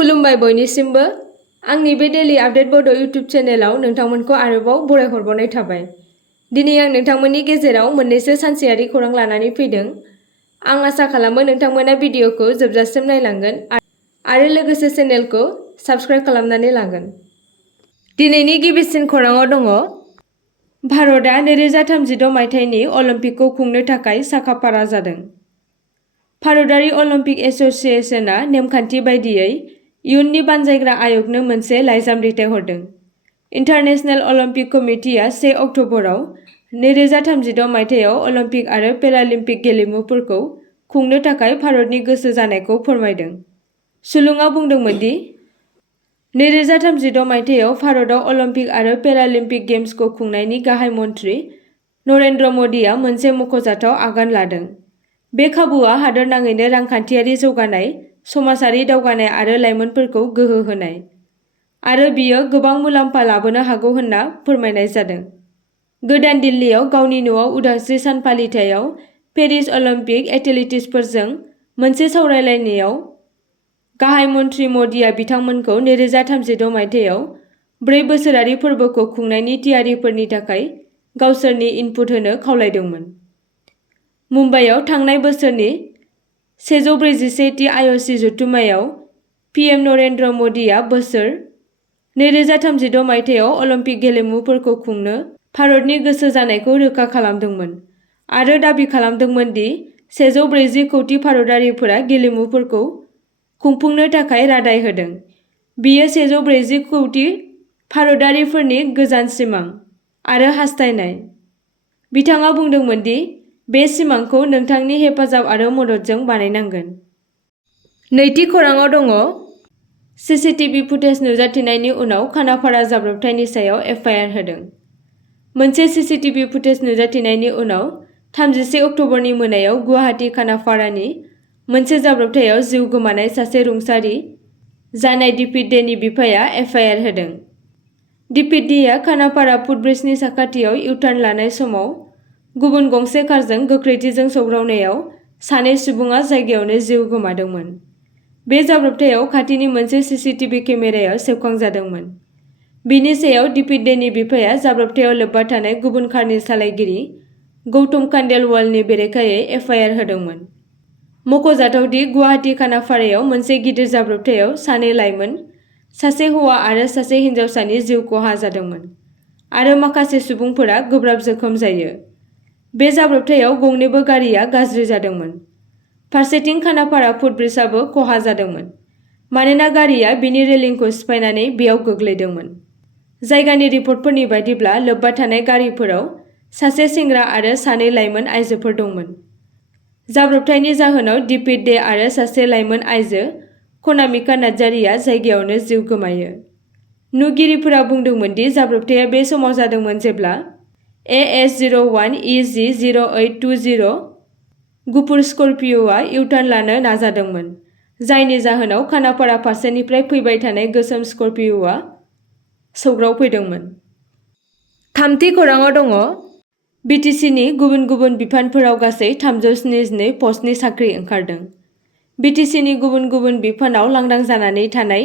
खुलुमबाय बयनिसिमबो आंनि बे डेली आपडेट बड' इउट्युब चेनेलाव नोंथांमोनखौ आरोबाव बरायहरबावनाय थाबाय। दिनै आं नोंथांमोननि गेजेराव मोननैसो सानसेयारि खौरां लानानै फैदों। आं आसा खालामो नोंथांमोना भिडिअखौ जोबजासिम नायलांगोन आरो लोगोसे चेनेलखौ साबस्क्राइब खालामनानै लागोन। दिनैनि गिबिसिन खौराङाव दङ भारतआ 2036 मायथाइनि अलिम्पिकखौ खुंनो थाखाय साखाफारा जादों। भारतारि अलिम्पिक एस'सिएशनआ नेमखान्थि बायदियै इयुननि बानजायग्रा आय'गनो मोनसे लाइजाम दैथायहरदों। इन्टारनेशनेल अलिम्पिक कमिटिआ 1 अक्ट'बराव 2036 मायथाइयाव अलिम्पिक आरो पेरालिम्पिक गेलेमुफोरखौ खुंनो थाखाय भारतनि गोसो जानायखौ फोरमायदों। सुलुङा बुंदोंमोन दि 2036 मायथाइयाव भारतआव अलिम्पिक आरो पेरालिम्पिक गेम्सखौ खुंनायनि गाहाय मन्थ्रि नरेन्द्र मदिआ मोनसे मख'जाथाव आगान लादों। बे खाबुआ हादोरनाङैनो रांखान्थियारि जौगानाय, समाजारि दावगानाय आरो लाइमोनफोरखौ गोहो होनाय, आरो बियो गोबां मुलाम्फा लाबोनो हागौ होनना फोरमायनाय जादों। गोदान दिल्लीआव गावनि न'आव उदांस्रि सान फालिथायाव पेरिस अलिम्पिक एथलीट्सफोरजों मोनसे सावरायलायनायाव गाहाय मन्थ्रि मदिआ बिथांमोनखौ 2036 मायथाइयाव 4 बोसोरारि फोरबोखौ खुंनायनि थियारिफोरनि थाखाय गावसोरनि इनपुट होनो खावलायदोंमोन। मुम्बाइआव थांनाय बोसोरनि 141थि आईओसी जथुम्मायाव पीएम नरेन्द्र मदिआ बोसोर 2036 मायथाइयाव अलिम्पिक गेलेमुफोरखौ खुंनो भारतनि गोसो जानायखौ रोखा खालामदोंमोन आरो दाबि खालामदोंमोन दि 140 कौटि भारतारिफोरा गेलेमुफोरखौ खुंफुंनो थाखाय रादाय होदों। बियो 140 कौटि भारतारिफोरनि गोजान सिमां आरो हास्थायनाय। बिथाङा बुंदोंमोन दि बे सिमांखौ नोंथांनि हेफाजाब आरो मददजों बानायनांगोन। नैथि खौराङाव दङ सीसीटीवी फुटेज नुजाथिनायनि उनाव खानापारा जाब्रबथायनि सायाव एफआईआर होदों। मोनसे सीसीटीवी फुटेज नुजाथिनायनि उनाव 31 अक्ट'बरनि मोनायाव गुवाहाटी खानापारानि मोनसे जाब्रबथायाव जिउ गोमानाय सासे रुंसारि जानाय दिपिट देनि बिफाया एफआईआर होदों। दिपिट देआ खानापारा फुटब्रिजनि साखाथियाव इउ-टार्न लानाय समाव गुबुन गंसे कारजों गोख्रैथिजों सौग्रावनायाव सानै सुबुङा जायगायावनो जिउ गोमादोंमोन। बे जाब्रबथायाव खाथिनि मोनसे सीसीटीवी केमेरायाव सेबखांजादोंमोन। बिनि सायाव दिपिट देनि बिफाया जाब्रबथायाव लोब्बा थानाय गुबुन कारनि सालायगिरि गौतम खान्डेलवालनि बेरेखायै एफआईआर होदोंमोन। मख'जाथाव दि गुवाहाटी खानापारायाव मोनसे गिदिर जाब्रबथायाव सानै लाइमोन, सासे हौवा आरो सासे हिनजावसानि जिउ खहा जादोंमोन आरो माखासे सुबुंफोरा गोब्राब जोखोम जायो। बे जाब्रबथायाव गंनैबो गारिआ गाज्रि जादोंमोन। फारसेथिं खानापारा फुटब्रिजआबो खहा जादोंमोन मानोना गारिआ बिनि रेलिंखौ सिफायनानै बेयाव गोग्लैदोंमोन। जायगानि रिपर्टफोरनि बायदिब्ला लोब्बा थानाय गारिफोराव सासे सेंग्रा आरो सानै लाइमोन आइजोफोर दंमोन। जाब्रबथायनि जाहोनाव दिपिट दे आरो सासे लाइमोन आइजो खनामिका नार्जारिया जायगायावनो जिउ गोमायो। नुगिरिफोरा बुंदोंमोन दि जाब्रबथाया बे समाव जादोंमोन जेब्ला AS01EG0820 गुफुर स्कर्पिय'आ इउ-टार्न लानो नाजादोंमोन, जायनि जाहोनाव खानापारा फारसेनिफ्राय फैबाय थानाय गोसोम स्कर्पिय'आ सौग्रावफैदोंमोन। थामथि खौराङाव दङ बिटिसिनि गुबुन गुबुन बिफानफोराव गासै 372 पस्टनि साख्रि ओंखारदों। बिटिसिनि गुबुन गुबुन बिफानाव लांदां जानानै थानाय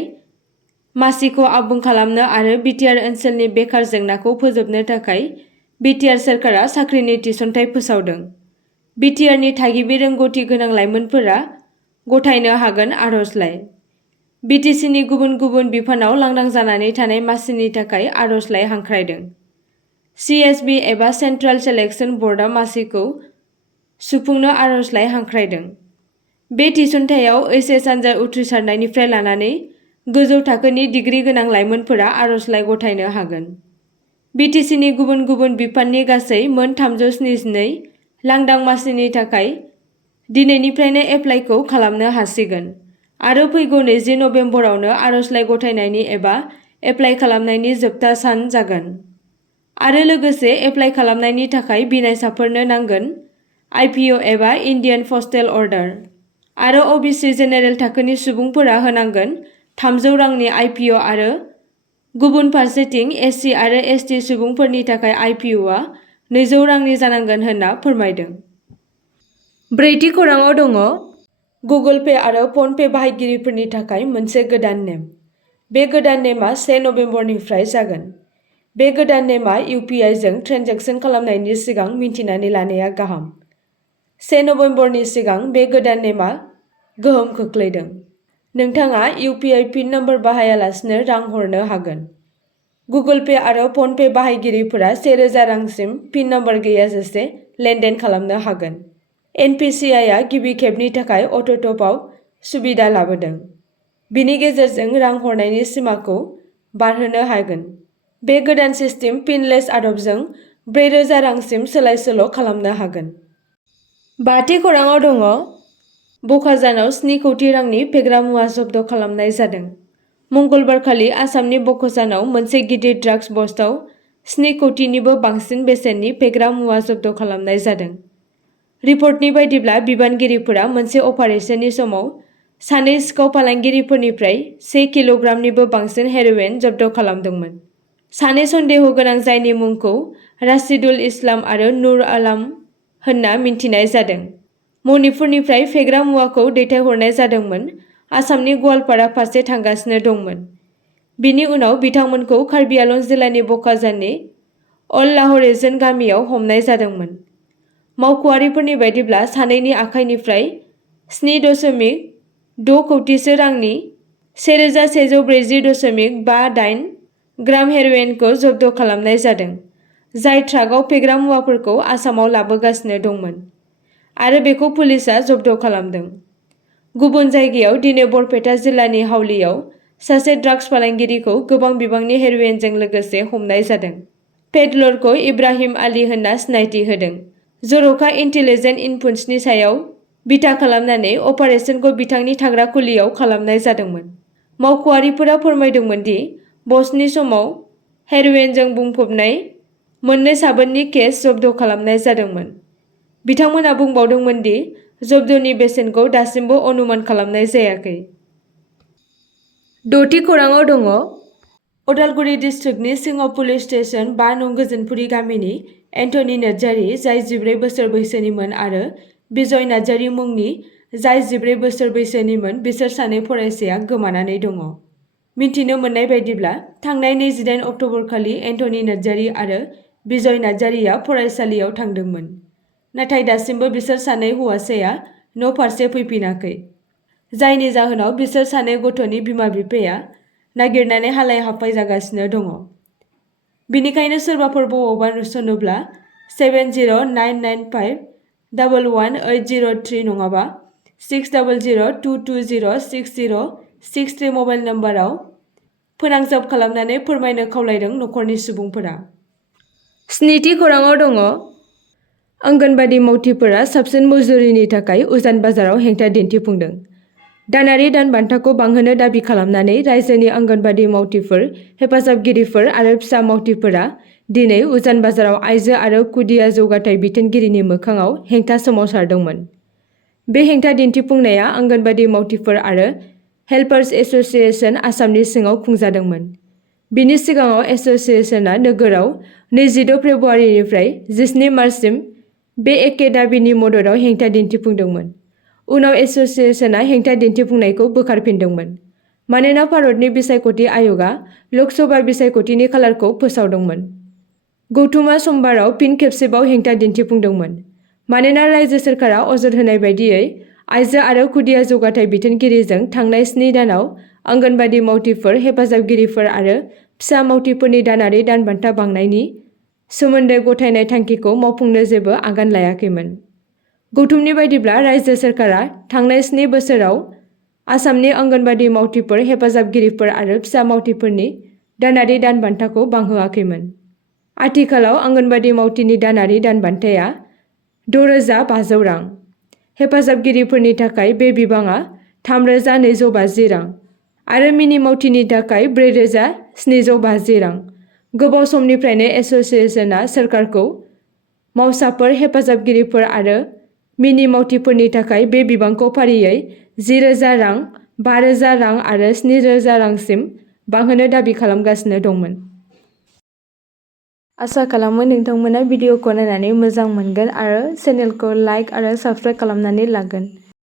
मासिखौ आबुं खालामनो आरो BTR ओनसोलनि बेकार जेंनाखौ फोजोबनो थाखाय BTR सोरखारा साख्रिनि थिसनथाय फोसावदों। BTRनि थागिबि रोंग'थि गोनां लाइमोनफोरा गथायनो हागोन आर'जलाइ। बिटिसिनि गुबुन गुबुन बिफानाव लांदां जानानै थानाय मासिनि थाखाय आर'जलाइ हांख्रायदों। CSB एबा सेन्ट्रेल सेलेक्शन बर्डआ मासिखौ सुफुंनो आर'जलाइ हांख्रायदों। बे थिसनथायाव HS आनजाद उथ्रिसारनायनिफ्राय लानानै गोजौ थाखोनि डिग्री गोनां लाइमोनफोरा आर'जलाइ गथायनो हागोन। बिटिसिनि गुबुन गुबुन बिफाननि गासै मोन 372 लांदां मासिनि थाखाय दिनैनिफ्रायनो एप्लाइखौ खालामनो हासिगोन आरो फैगौ 20 नबेम्बरावनो आर'जलाइ गथायनायनि एबा एप्लाइ खालामनायनि जोबथा सान जागोन। आरो लोगोसे एप्लाइ खालामनायनि थाखाय बिनायसाफोरनो नांगोन IPO एबा इन्डियान पस्टेल अर्डार आरो OBC जेनेरेल थाखोनि सुबुंफोरा होनांगोन 300 रांनि IPO आरो गुबुन फारसेथिं SC आरो ST सुबुंफोरनि थाखाय IPOआ 200 रांनि जानांगोन होनना फोरमायदों। ब्रैथि खौराङाव दङ गुगोल पे आरो फन पे बाहायगिरिफोरनि थाखाय मोनसे गोदान नेम। बे गोदान नेमआ 1 नबेम्बरनिफ्राय जागोन। बे गोदान नेमआ इउपिआइजों ट्रेन्जेकसन खालामनायनि सिगां मिन्थिनानै लानाया गाहाम। 1 नबेम्बरनि सिगां बे गोदान नेमआ गोहोम खोख्लैदों। नोंथाङा इउपिआइ पिन नम्बर बाहायालासिनो रां हरनो हागोन। गुगोल पे आरो फन पे बाहायगिरिफोरा 1000 रांसिम पिन नम्बर गैयाजासे लेनदेन खालामनो हागोन। एनपिसिआइआ गिबि खेबनि थाखाय अट'टपआव सुबिदा लाबोदों। बिनि गेजेरजों रां हरनायनि सिमाखौ बारहोनो हागोन। बे गोदान सिस्टेम पिनलेस आदबजों 4000 रांसिम सोलाय-सोल' खालामनो हागोन। बाथि खौराङाव दङ। बकाजानाव 7 कौटि रांनि फेग्रा मुवा जब्द खालामनाय जादों। मंगलबारखालि आसामनि बकाजानाव मोनसे गिदिर ड्राग्स बस्टआव 7 कौटिनिबो बांसिन बेसेननि फेग्रा मुवा जब्द खालामनाय जादों। रिपर्टनि बायदिब्ला बिबानगिरिफोरा मोनसे अपारेशननि समाव सानै सिखाव फालांगिरिफोरनिफ्राय 1 किल'ग्रामनिबो बांसिन हेर'इन जब्द खालामदोंमोन। सानै सन्देह गोनां जायनि मुंखौ राशिदुल इस्लाम आरो नुर आलम होनना मिन्थिनाय जादों। मणिपुरनिफ्राय फेग्रा मुवाखौ दैथायहरनाय जादोंमोन, आसामनि गवालपारा फारसे थांगासिनो दंमोन। बिनि उनाव बिथांमोनखौ कार्बि आंलं जिल्लानि बकाजाननि अल लाहरेजन गामियाव हमनाय जादोंमोन। मावख'आरिफोरनि बायदिब्ला सानैनि आखाइनिफ्राय 7.6 कौटिसो रांनि 1140.58 ग्राम हेर'इनखौ जब्द खालामनाय जादों, जाय ट्राकआव फेग्रा मुवाफोरखौ आसामाव लाबोगासिनो दंमोन आरो बेखौ पुलिसआ जब्द खालामदों। गुबुन जायगायाव दिनै बरपेटा जिल्लानि हावलियाव सासे ड्राग्स फालांगिरिखौ गोबां बिबांनि हेर'इनजों लोगोसे हमनाय जादों। पेडलरखौ इब्राहिम आली होनना सिनायथि होदों। जर'खा इन्टेलिजेन्स इनपुट्सनि सायाव बिथा खालामनानै अपारेशनखौ बिथांनि थाग्रा खुलियाव खालामनाय जादोंमोन। मावख'आरिफोरा फोरमायदोंमोन दि बस्टनि समाव हेर'इनजों बुंफबनाय 2 साबोननि केस जब्द खालामनाय जादोंमोन। बिथांमोना बुंबावदोंमोन दि जब्दनि बेसेनखौ दासिमबो अनुमान खालामनाय जायाखै। 6थि खौराङाव दङ। उदालगुरि डिस्ट्रिक्टनि सिङाव पुलिस स्टेशन 5 नं गोजोनपुरि गामिनि एन्टनी नार्जारी, जाय 14 बोसोर बैसोनिमोन, आरो बिजय नार्जारी मुंनि, जाय 14 बोसोर बैसोनिमोन, बिसोर सानै फरायसाया गोमानानै दङ। मिथिनो मोननाय बायदिब्ला थांनाय 28 अक्ट'बरखालि एन्टनी नार्जारी आरो बिजय नार्जारीआ फरायसालियाव थांदोंमोन, नाथाय दासिमबो बिसोर सानै हौवासाया न'फारसे फैफिनाखै, जायनि जाहोनाव बिसोर सानै गथ'नि बिमा-बिफाया नागिरनानै हालाय-हाफाय जागासिनो दङ। बिनिखायनो सोरबाफोर बबावबा नुसनोब्ला 7099511803 नङाबा 6002206063 मबाइल नम्बराव फोनांजाब खालामनानै फोरमायनो खावलायदों नखरनि सुबुंफोरा। 7थि खौराङाव दङ। अंगनबादि मावथिफोरा साबसिन मजुरिनि थाखाय उजान बाजाराव हेंथा दिन्थिफुंदों। दानारि दान बान्थाखौ बांहोनो दाबि खालामनानै रायजोनि अंगनबादि मावथिफोर, हेफाजाबगिरिफोर आरो फिसा मावथिफोरा दिनै उजान बाजाराव आइजो आरो खुदिया जौगाथाय बिथोनगिरिनि मोखाङाव हेंथा सोमावसारदोंमोन। बे हेंथा दिन्थिफुंनाया अंगनबादि मावथिफोर आरो हेल्पार्स एस'सिएशन आसामनि सिङाव खुंजादोंमोन। बिनि सिगाङाव एस'सिएशनआ नोगोराव 26 फेब्रुआरिनिफ्राय 17 मार्चसिम बे एखे दाबिनि मददाव हेंथा दिन्थिफुंदोंमोन। उनाव एस'सिएशनआ हेंथा दिन्थिफुंनायखौ बोखारफिनदोंमोन मानोना भारतनि बिसायख'थि आय'गआ ल'कसभा बिसायख'थिनि खालारखौ फोसावदोंमन। गौतुमआ समबाराव फिन खेबसेबाव हेंथा दिन्थिफुंदोंमोन मानोना रायजो सोरखारा अजद होनाय बायदियै आइजो आरो खुदिया जौगाथाय बिथोनगिरिजों थांनाय 7 दानाव अंगनबादि मावथिफोर, हेफाजाबगिरिफोर आरो फिसा मावथिफोरनि दानारि दान बान्था बांनायनि सोमोन्दै गथायनाय थांखिखौ मावफुंनो जेबो आगान लायाखैमोन। गौतुमनि बायदिब्ला रायजो सोरखारा थांनाय 7 बोसोराव आसामनि अंगनबादि मावथिफोर, हेफाजाबगिरिफोर आरो फिसा मावथिफोरनि दानारि दान बान्थाखौ बांहोआखैमोन। आथिखालाव अंगनबादि मावथिनि दानारि दान बान्थाया 6,500 रां। हेफाजाबगिरिफोरनि थाखाय बे बिबाङा 3,250 रां आरो मिनि मावथिनि थाखाय 4,750 रां। गोबाव समनिफ्रायनो एस'सिएशनआ सोरखारखौ मावसाफोर, हेफाजाबगिरिफोर आरो मिनि मावथिफोरनि थाखाय बे बिबांखौ फारियै 10,000 रां, 5,000 रां आरो 7,000 रांसिम बांहोनो दाबि खालामगासिनो दंमोन। आसा खालामो नोंथांमोना भिडिअखौ नायनानै मोजां मोनगोन आरो चेनेलखौ लाइक आरो साबस्क्राइब खालामनानै लागोन।